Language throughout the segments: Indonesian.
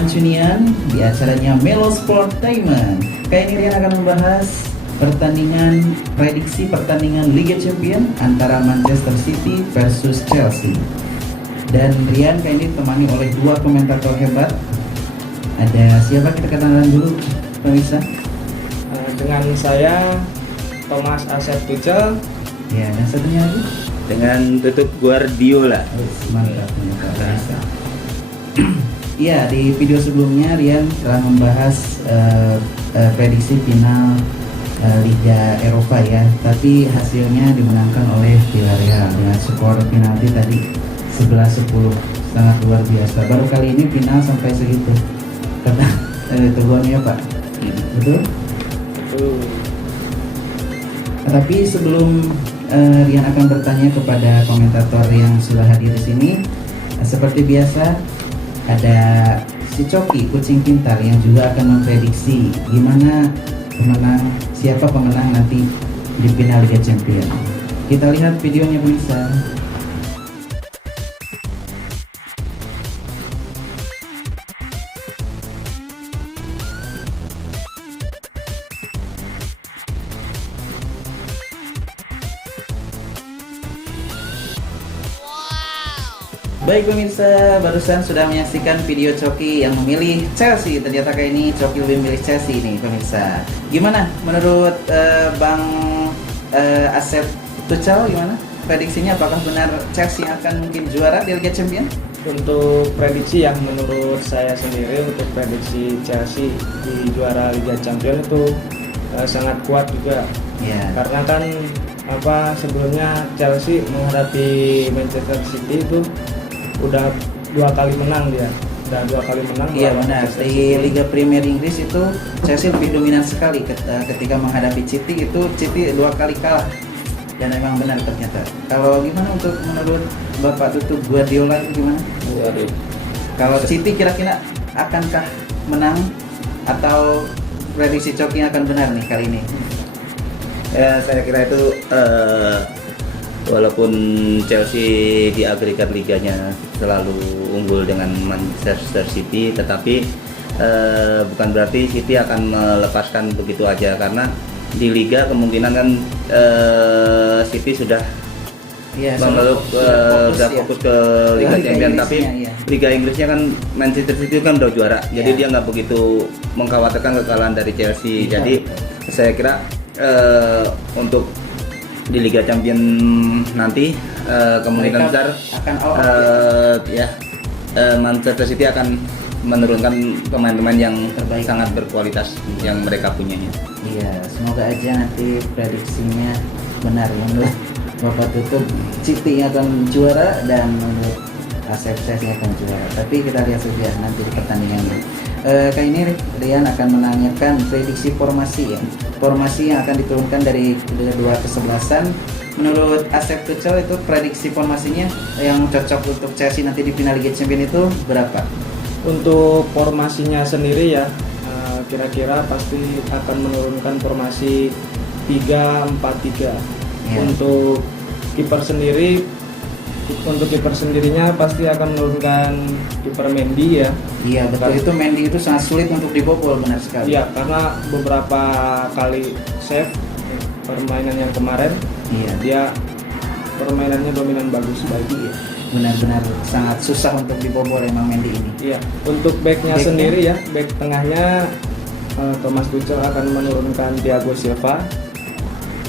Mancunian di acaranya Melo Sportainment. Kali ini Rian akan membahas prediksi pertandingan Liga Champions antara Manchester City versus Chelsea. Dan Rian kali ini ditemani oleh dua komentator hebat. Ada siapa, kita kenalan dulu pemirsa? Dengan saya Thomas Asep Tuchel. Ya, dan satunya lagi dengan Tutup Guardiola. Mantap, pemirsa. Iya, di video sebelumnya Rian telah membahas prediksi final Liga Eropa ya, tapi hasilnya dimenangkan oleh Villarreal dengan skor penalti tadi 11-10, sangat luar biasa. Baru kali ini final sampai segitu. Kata teguhannya Pak, betul? Betul. Tapi sebelum Rian akan bertanya kepada komentator yang sudah hadir di sini, seperti biasa ada si Coki, kucing pintar, yang juga akan memprediksi gimana siapa pemenang nanti di final Liga Champions. Kita lihat videonya pemirsa. Baik pemirsa, barusan sudah menyaksikan video Coki yang memilih Chelsea. Ternyata kali ini Coki lebih memilih Chelsea nih pemirsa. Gimana menurut Bang Asep Tuchel, gimana prediksinya? Apakah benar Chelsea akan mungkin juara di Liga Champions? Untuk prediksi yang menurut saya sendiri, untuk prediksi Chelsea di juara Liga Champions itu sangat kuat juga. Ya. Karena kan sebelumnya Chelsea menghadapi Manchester City itu udah dua kali menang dia. Iya benar. Di Liga Premier Inggris itu Chelsea lebih dominan sekali ketika menghadapi City. Itu City dua kali kalah. Dan memang benar ternyata. Kalau gimana untuk menurut Bapak Tutup Guardiola itu gimana? Kalau City kira-kira akankah menang atau prediksi Coki akan benar nih kali ini? Ya, saya kira itu walaupun Chelsea di agregat liganya selalu unggul dengan Manchester City, tetapi bukan berarti City akan melepaskan begitu aja, karena di liga kemungkinan kan City sudah fokus ke Liga Champions, tapi Liga Inggrisnya kan Manchester City kan udah juara, jadi dia nggak begitu mengkhawatirkan kekalahan dari Chelsea. Jadi saya kira untuk di Liga Champions nanti kemungkinan besar akan Manchester City akan menurunkan pemain-pemain yang terbaik, sangat berkualitas yang mereka punyanya. Iya, semoga aja nanti prediksinya benar. Menurut Bapak Tutup, City akan juara, dan menurut Asep Chelsea akan juara. Tapi kita lihat saja nanti di pertandingannya. Kali ini Rian akan menanyakan prediksi formasi ya. Formasi yang akan diturunkan dari dua kesebelasan. Menurut Asep Tuchel itu prediksi formasinya yang cocok untuk Chelsea nanti di final Liga Champions itu berapa? Untuk formasinya sendiri ya, kira-kira pasti akan menurunkan formasi 3-4-3. Ya. Untuk kiper sendirinya pasti akan menurunkan kiper Mendy ya. Iya betul, itu Mendy itu sangat sulit untuk dibobol, benar sekali. Iya, karena beberapa kali save permainan yang kemarin, dia permainannya dominan bagus bagi ya. Benar-benar sangat susah untuk dibobol emang Mendy ini. Iya, untuk backnya sendiri ya, back tengahnya Thomas Tuchel akan menurunkan Thiago Silva.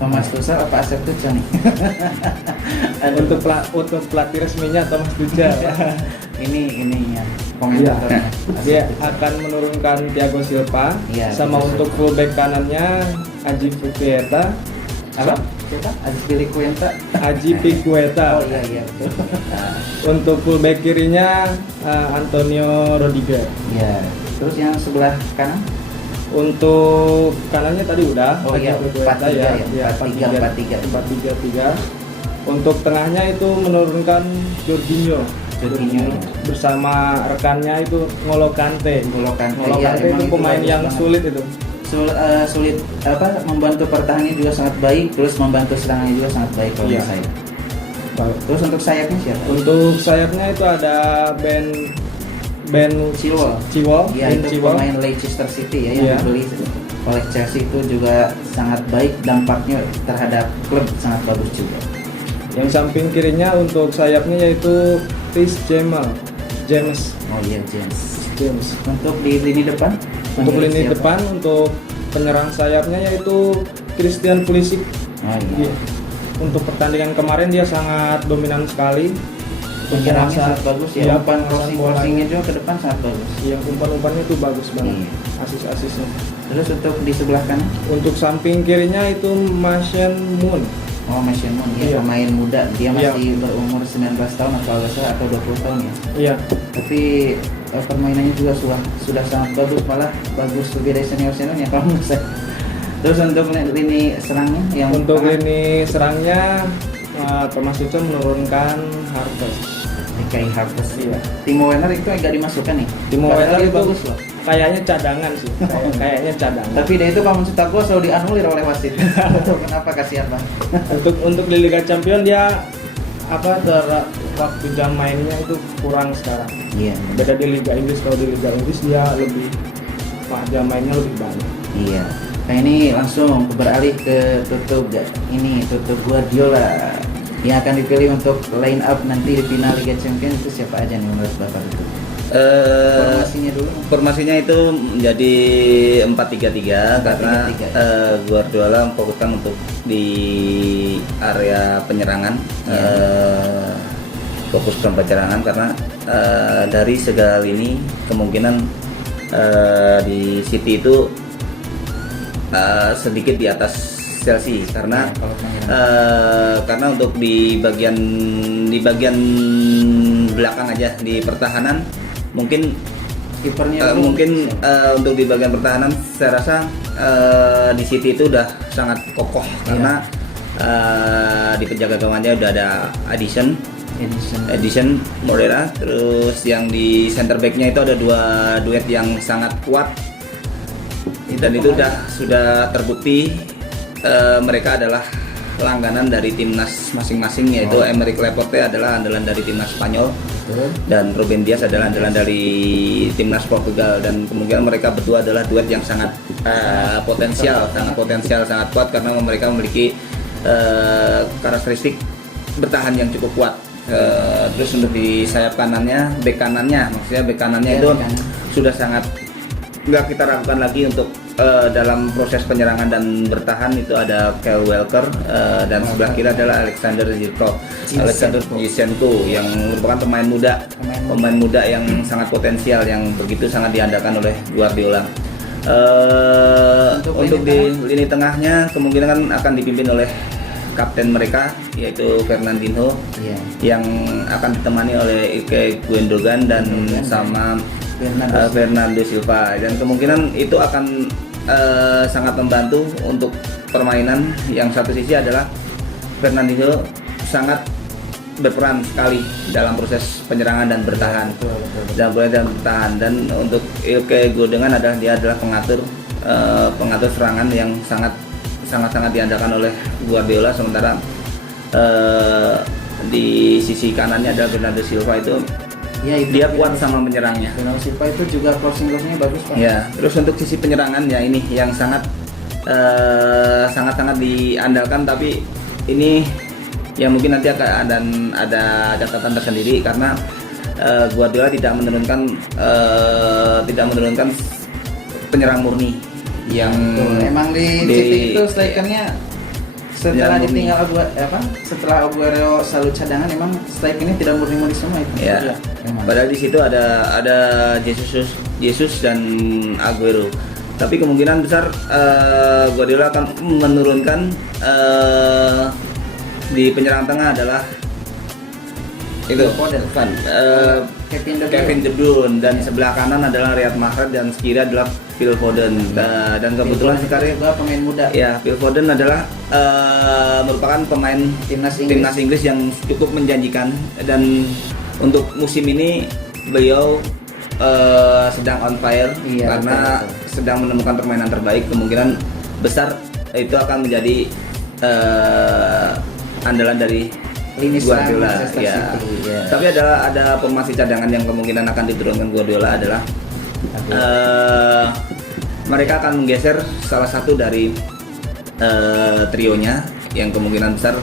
Thomas Tuchel apa Asep Tuchel nih? Untuk pelatih resminya Thomas Tuchel. ini ya komentatornya. Dia akan menurunkan Thiago Silva, Ya, sama untuk fullback kanannya Aji Pikueta. Apa? Siapa? Aji Pikueta. Oh iya betul. Untuk fullback kirinya Antonio Rodiger. Ya. Terus yang sebelah kanan? Untuk kanannya tadi udah. Oh iya, 4-3. 4-3. Untuk tengahnya itu menurunkan Jorginho bersama rekannya itu N'Golo Kante. N'Golo Kante itu pemain yang sulit itu. Sulit membantu pertahanannya juga sangat baik, terus membantu serangannya juga sangat baik kalau menurut saya. Terus untuk sayapnya siapa? Untuk sayapnya itu ada Ben Ben Chilwell. Ya, Ben itu Chilwell. pemain Leicester City ya yang Iya. dibeli oleh Chelsea, itu juga sangat baik, dampaknya terhadap klub sangat bagus juga. Yang samping kirinya untuk sayapnya yaitu Chris James. Oh iya, James. Untuk di lini depan? Untuk panggil lini siapa? depan untuk penyerang sayapnya yaitu Christian Pulisic. Oh iya. Untuk pertandingan kemarin dia sangat dominan sekali. Penyerangannya sangat bagus ya. Iya, Umpan penguasaan crossing-crossingnya juga ke depan sangat bagus. Yang umpan-umpannya itu bagus banget. Iya. Asis-asisnya. Terus untuk di sebelah kanan? Untuk samping kirinya itu Mason Mount. Oh, Mason Mount ya, Iya. pemain muda. Dia Iya. masih berumur 19 tahun atau 20 tahun ya. Iya. Tapi permainannya juga sudah sangat bagus, malah bagus lebih dari seniornya kalau menurut saya. Terus untuk lini serangnya yang Untuk tengah, lini serangnya Thomas Tuchel menurunkan Harvey. DKI Harvest. Iya. Timo Werner itu agak dimasukkan nih. Timo Padahal Werner dia itu bagus loh. Kayaknya cadangan sih. Kayaknya cadangan. Tapi dia itu kalau mencetak gol selalu dianulir oleh wasit. Betul, kenapa, kasihan Bang? untuk di Liga Champions dia waktu jam mainnya itu kurang sekarang. Iya. Beda di Liga Inggris, kalau di Liga Inggris dia lebih jam mainnya lebih banyak. Iya. Nah ini langsung beralih ke Tutu Guardiola yang akan dipilih untuk line up nanti di final Liga Champions. Itu siapa aja nih menurut Bapak itu? Formasinya dulu. Formasinya itu menjadi 4-3-3 karena 4-3-3. Guardiola memfokuskan untuk di area penyerangan, fokus ke penyerangan karena dari segala ini kemungkinan di City itu sedikit di atas Chelsea karena Ya, kalau penyerangan. karena untuk di bagian belakang aja di pertahanan mungkin Kipernya dulu. untuk di bagian pertahanan saya rasa di City itu udah sangat kokoh karena di penjaga gawangnya udah ada Edison Moreira, terus yang di center backnya itu ada dua duet yang sangat kuat dan itu sudah terbukti mereka adalah langganan dari timnas masing-masing, yaitu Aymeric Laporte adalah andalan dari timnas Spanyol. Betul. Dan Ruben Dias adalah andalan dari timnas Portugal, dan kemungkinan mereka berdua adalah duet yang sangat potensial, sangat kuat karena mereka memiliki karakteristik bertahan yang cukup kuat. Terus untuk di sayap kanannya, bek kanannya itu sudah sangat nggak kita ragukan lagi untuk dalam proses penyerangan dan bertahan. Itu ada Kyle Walker dan sebelah kiri adalah Alexander Zinchenko yang merupakan pemain muda yang sangat potensial, yang begitu sangat diandalkan oleh Guardiola. Untuk di lini tengahnya kemungkinan akan dipimpin oleh kapten mereka yaitu Fernandinho, yang akan ditemani oleh Ilkay Gundogan dan sama Bernardo Silva, dan kemungkinan itu akan sangat membantu untuk permainan. Yang satu sisi adalah Fernandinho sangat berperan sekali dalam proses penyerangan dan bertahan, dan untuk Ilkay Gundogan adalah pengatur serangan yang sangat diandalkan oleh Guardiola. Sementara di sisi kanannya ada Bernardo Silva, itu dia kuat sama menyerangnya. Bernardo Silva itu juga crossing-crossingnya bagus Pak. Ya, terus untuk sisi penyerangan ya ini yang sangat diandalkan, tapi ini yang mungkin nanti akan ada catatan tersendiri karena Guardiola tidak menurunkan penyerang murni yang emang di City itu strikernya setelah ditinggal setelah Aguero selalu cadangan, emang strikernya tidak murni semua itu. Ya. Padahal di situ ada Jesus dan Aguero. Tapi kemungkinan besar Guardiola akan menurunkan di penyerang tengah adalah itu Kevin De Bruyne, dan sebelah kanan adalah Riyad Mahrez, dan kiri adalah Phil Foden. Dan kebetulan sekarang juga pemain muda. Ya, Phil Foden adalah merupakan pemain timnas Inggris yang cukup menjanjikan, dan untuk musim ini beliau sedang on fire karena sedang menemukan permainan terbaik. Kemungkinan besar itu akan menjadi andalan dari lini serang Guardiola, Manchester ya. City. Ya. Tapi ada pemain cadangan yang kemungkinan akan diturunkan Guardiola adalah mereka akan menggeser salah satu dari trionya yang kemungkinan besar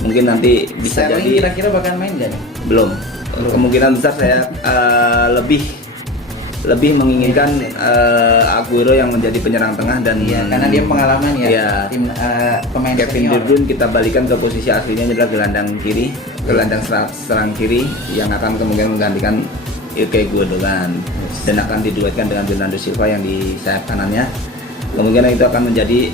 mungkin nanti bisa Sterling jadi kira-kira bakal main nggak nih? belum. Kemungkinan besar saya lebih menginginkan Aguero yang menjadi penyerang tengah dan Iya, karena dia pengalaman ya, Iya. tim pemain Kevin senior. De Bruyne kita balikan ke posisi aslinya adalah gelandang kiri, gelandang serang kiri yang akan kemungkinan menggantikan Ilkay Gundogan dan akan diduetkan dengan Bernardo Silva yang di sayap kanannya. Kemungkinan itu akan menjadi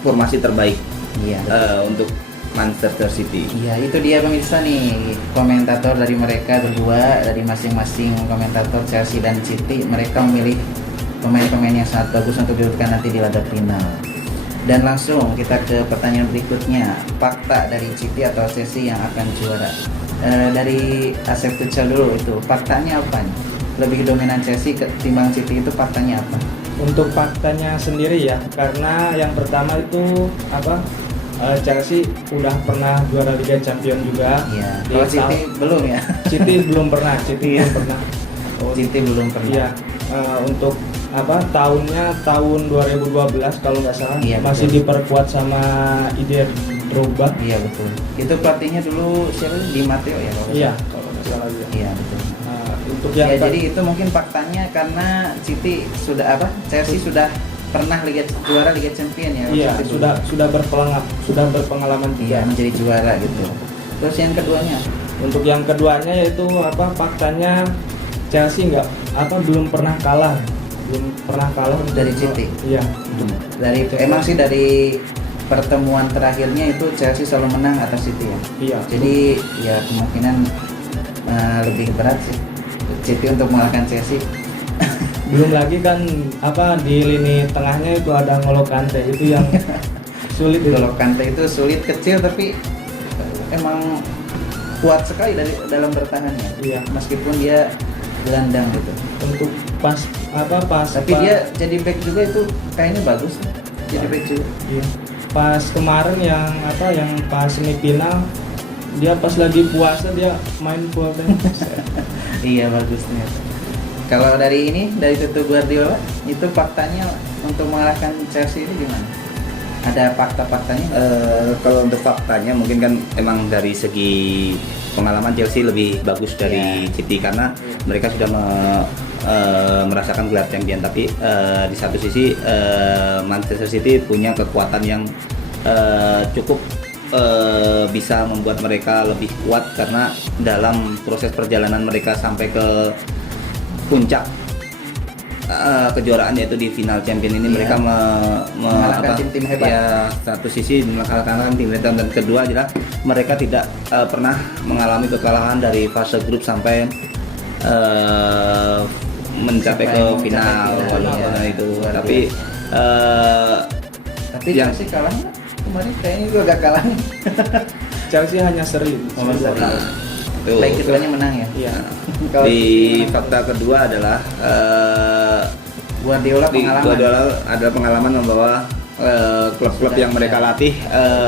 formasi terbaik Iya. untuk Manchester City. Iya, itu dia pemirsa nih, komentator dari mereka berdua, dari masing-masing komentator Chelsea dan City, mereka memilih pemain-pemain yang sangat bagus untuk didudukan nanti di laga final. Dan langsung kita ke pertanyaan berikutnya, fakta dari City atau Chelsea yang akan juara. Dari Asep Tuchel dulu, itu faktanya apa nih? Lebih dominan Chelsea ketimbang City, itu faktanya apa? Untuk faktanya sendiri ya, karena yang pertama itu Chelsea udah pernah juara Liga Champions juga. Iya. Di Kalau City belum ya? City belum pernah. Iya. Belum pernah. City belum pernah. Iya. Untuk tahunnya tahun 2012 kalau nggak salah, Iya, masih betul. diperkuat sama Didier Drogba. Iya betul. Itu pelatihnya dulu siapa? Di Matteo ya? Kalau Iya, kalau nggak salah juga. Iya betul. Untuk yang Ya, jadi itu mungkin faktanya karena City Chelsea sudah pernah juara Liga Champions ya. iya, City sudah berpengalaman iya juga. menjadi juara gitu. Terus yang keduanya, Untuk yang keduanya yaitu faktanya Chelsea belum pernah kalah Dari City? Iya. emang sih dari pertemuan terakhirnya itu Chelsea selalu menang atas City ya. Iya. Jadi ya kemungkinan lebih berat sih City untuk mengalahkan Chelsea. Belum lagi kan di lini tengahnya itu ada N'Golo Kante itu yang sulit itu. Kalau Kante itu sulit, kecil tapi emang kuat sekali dalam bertahannya. Iya. Meskipun dia gelandang gitu. Untuk Tapi dia jadi back juga itu kayaknya bagus. Jadi back juga. iya. Pas kemarin yang pas semifinal dia pas lagi puasa dia main full time. Iya bagusnya. Kalau dari Tutu Guardiola itu faktanya untuk mengalahkan Chelsea ini gimana? Ada fakta-faktanya? Kalau untuk faktanya mungkin kan emang dari segi pengalaman Chelsea lebih bagus dari City karena mereka sudah merasakan gelar champion, tapi di satu sisi Manchester City punya kekuatan yang cukup bisa membuat mereka lebih kuat karena dalam proses perjalanan mereka sampai ke puncak kejuaraan yaitu di final champion ini mereka mengalahkan tim-tim hebat. Ya, satu sisi mengalahkan tim hebat dan kedua adalah mereka tidak pernah mengalami kekalahan dari fase grup sampai mencapai ke final itu. Tapi yang Chelsea kalahnya kemarin kayaknya juga gak kalah nih. Chelsea hanya seri. Baik keduanya menang ya. Iya. Di fakta kedua adalah Guardiola adalah pengalaman membawa klub-klub yang mereka latih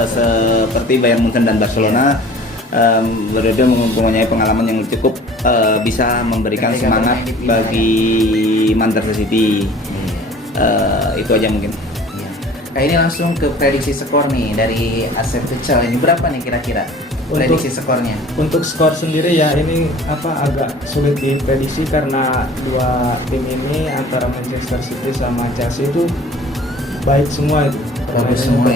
seperti Bayern Munchen dan Barcelona. Berdua mempunyai pengalaman yang cukup bisa memberikan semangat bagi Manchester City. Itu aja mungkin. Nah, ini langsung ke prediksi skor nih dari Asep Tuchel. Ini berapa nih kira-kira prediksi skornya? Untuk skor sendiri ya ini agak sulit diprediksi karena dua tim ini antara Manchester City sama Chelsea itu baik semua itu. Bagus semua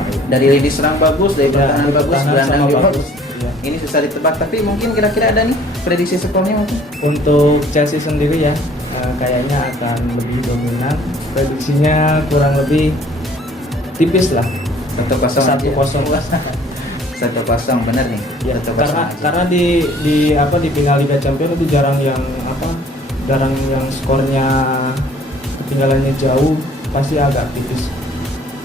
ya. Dari lini serang bagus, dari pertahanan bagus, gelandang juga bagus. Ya. Ini susah ditebak, tapi mungkin kira-kira ada nih prediksi skornya mungkin. Untuk Chelsea sendiri ya kayaknya akan lebih dominan. Prediksinya kurang lebih tipis lah. 1-0 bener nih. Ya, 1-0 karena di final Liga Champions itu jarang yang skornya ketinggalannya jauh, pasti agak tipis.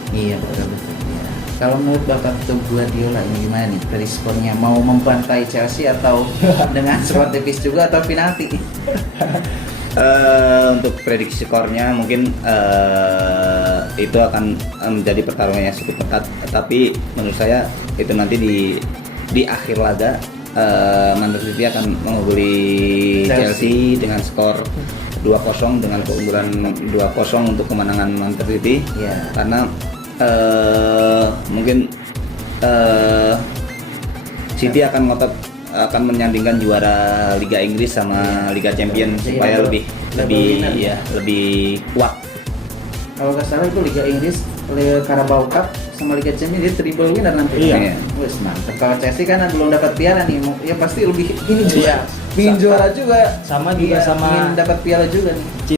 Iya betul. Ya. Kalau menurut Bapak Tutu Guardiola ini gimana nih prediksi skornya? Mau membantai Chelsea atau dengan skor tipis juga atau penalti? Untuk prediksi skornya mungkin itu akan menjadi pertarungan yang cukup ketat, tapi menurut saya itu nanti di akhir laga Manchester City akan mengungguli Chelsea dengan skor 2-0 dengan keunggulan 2-0 untuk kemenangan Manchester City. Ya. Karena mungkin City akan ngotot akan menyandingkan juara Liga Inggris sama Liga Champions Jadi supaya double winner. lebih kuat. Kalau nggak salah itu Liga Inggris, Liga Carabao Cup sama Liga Champions dia triple winner nanti. Iya. Wes mantap. Kalau Chelsea kan belum dapat piala nih, ya pasti lebih ini juga. Iya. Ingin juara juga. Sama juga Iya, sama ingin dapat piala juga nih.